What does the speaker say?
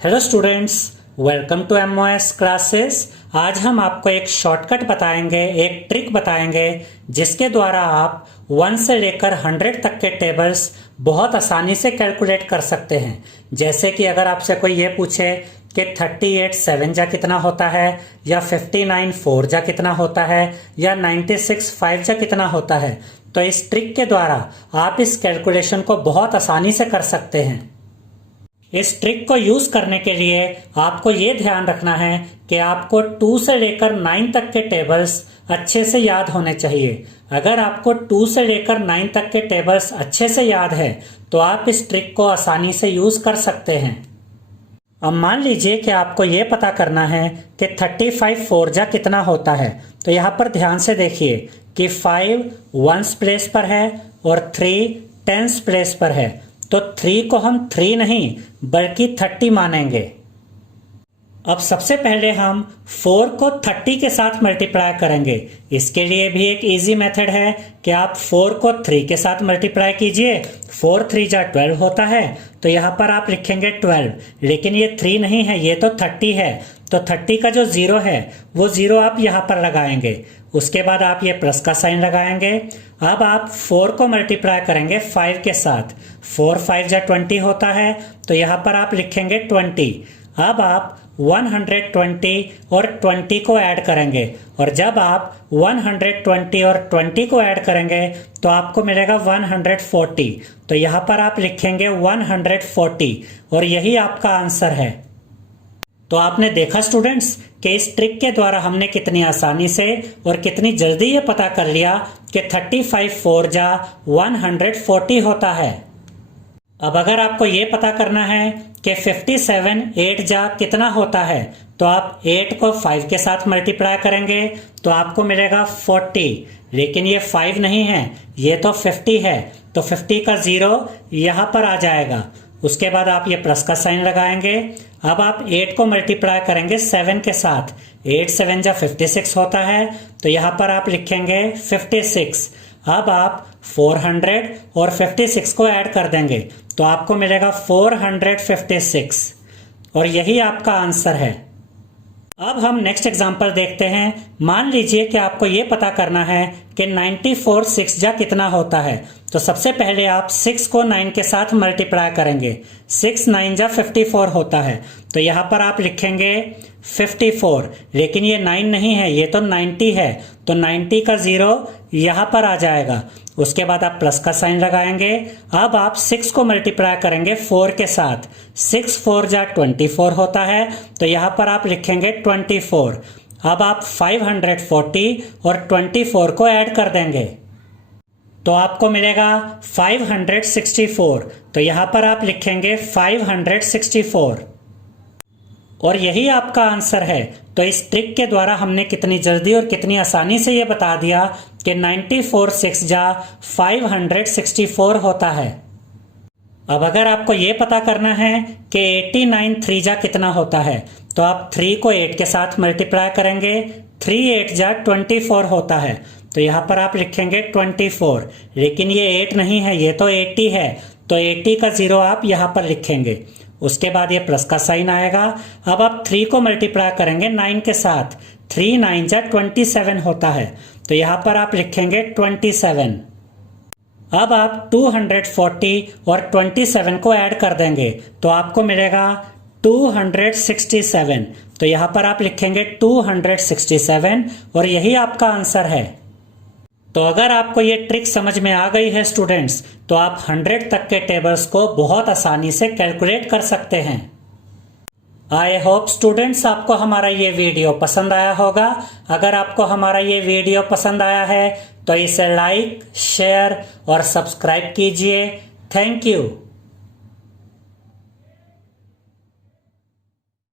Hello students, welcome to MOS classes. आज हम आपको एक शॉर्टकट बताएंगे, एक ट्रिक बताएंगे जिसके द्वारा आप 1 से लेकर 100 तक के टेबल्स बहुत आसानी से कैलकुलेट कर सकते हैं। जैसे कि अगर आपसे कोई ये पूछे कि 38 7 जा कितना होता है, या 59 4 जा कितना होता है, या 96 5 जा कितना होता है, तो इस ट्रिक के द्वारा आप इस कैलकुलेशन को बहुत आसानी से कर सकते हैं। इस ट्रिक को यूज करने के लिए आपको ये ध्यान रखना है कि आपको 2 से लेकर 9 तक के टेबल्स अच्छे से याद होने चाहिए। अगर आपको 2 से लेकर 9 तक के टेबल्स अच्छे से याद है तो आप इस ट्रिक को आसानी से यूज कर सकते हैं। अब मान लीजिए कि आपको ये पता करना है कि 35 4 जा कितना होता है, तो यहाँ पर ध्यान से देखिए कि 5 1s प्लेस पर है और 3 10s प्लेस पर है, तो 3 को हम 3 नहीं बल्कि 30 मानेंगे। अब सबसे पहले हम 4 को 30 के साथ मल्टीप्लाई करेंगे। इसके लिए भी एक इजी मेथड है कि आप 4 को 3 के साथ मल्टीप्लाई कीजिए। 4 3 जा 12 होता है, तो यहाँ पर आप लिखेंगे 12, लेकिन ये 3 नहीं है, ये तो 30 है, तो 30 का जो 0 है वो 0 आप यहाँ पर लगाएंगे। उसके बाद आप ये प्लस का साइन लगाएंगे। अब आप 4 को मल्टीप्लाई करेंगे 5 के साथ। 4 5 जा 20 होता है, तो यहाँ पर आप लिखेंगे 20। अब आप 120 और 20 को ऐड करेंगे, और जब आप 120 और 20 को ऐड करेंगे तो आपको मिलेगा 140। तो यहाँ पर आप लिखेंगे 140 और यही आपका आंसर है। तो आपने देखा स्टूडेंट्स कि इस ट्रिक के द्वारा हमने कितनी आसानी से और कितनी जल्दी ये पता कर लिया कि 35 4 जा 140 होता है। अब अगर आपको ये पता करना है कि 57 8 जा कितना होता है, तो आप 8 को 5 के साथ मल्टीप्लाई करेंगे तो आपको मिलेगा 40, लेकिन ये 5 नहीं है, ये तो 50 है, तो 50 का 0 यहाँ पर आ जाएगा। उसके बाद आप ये प्लस का साइन लगाएंगे। अब आप 8 को मल्टीप्लाई करेंगे 7 के साथ। 8 7 जा 56 होता है, तो यहाँ पर आप लिखेंगे 56। अब आप 400 और 56 को ऐड कर देंगे तो आपको मिलेगा 456 और यही आपका आंसर है। अब हम नेक्स्ट एग्जांपल देखते हैं। मान लीजिए कि आपको ये पता करना है कि 94 6 जा कितना होता है, तो सबसे पहले आप 6 को 9 के साथ मल्टीप्लाई करेंगे। 6 9 जा 54 होता है, तो यहाँ पर आप लिखेंगे 54, लेकिन ये 9 नहीं है, ये तो 90 है, तो 90 का 0 यहाँ पर आ जाएगा। उसके बाद आप प्लस का साइन लगाएंगे। अब आप 6 को मल्टीप्लाई करेंगे 4 के साथ। 6 4 जा 24 होता है, तो यहाँ पर आप लिखेंगे 24। अब आप 540 और 24 को ऐड कर देंगे तो आपको मिलेगा 564, तो यहाँ पर आप लिखेंगे 564 और यही आपका आंसर है। तो इस ट्रिक के द्वारा हमने कितनी जल्दी और कितनी आसानी से ये बता दिया कि 94 6 जा 564 होता है। अब अगर आपको ये पता करना है कि 89 3 जा कितना होता है, तो आप 3 को 8 के साथ मल्टीप्लाई करेंगे। 3 8 जा 24 होता है, तो यहाँ पर आप लिखेंगे 24, लेकिन ये 8 नहीं है, ये तो 80 है, तो 80 का 0 आप यहाँ पर लिखेंगे। उसके बाद ये प्लस का साइन आएगा। अब आप 3 को मल्टीप्लाई करेंगे 9 के साथ। 3 9 जा 27 होता है, तो यहाँ पर आप लिखेंगे 27। अब आप 240 और 27 को ऐड कर देंगे तो आपको मिलेगा 267, तो यहाँ पर आप लिखेंगे 267 और यही आपका आंसर है। तो अगर आपको ये ट्रिक समझ में आ गई है स्टूडेंट्स, तो आप 100 तक के टेबल्स को बहुत आसानी से कैलकुलेट कर सकते हैं। आई होप स्टूडेंट्स आपको हमारा ये वीडियो पसंद आया होगा। अगर आपको हमारा ये वीडियो पसंद आया है तो इसे लाइक, शेयर और सब्सक्राइब कीजिए। Thank you.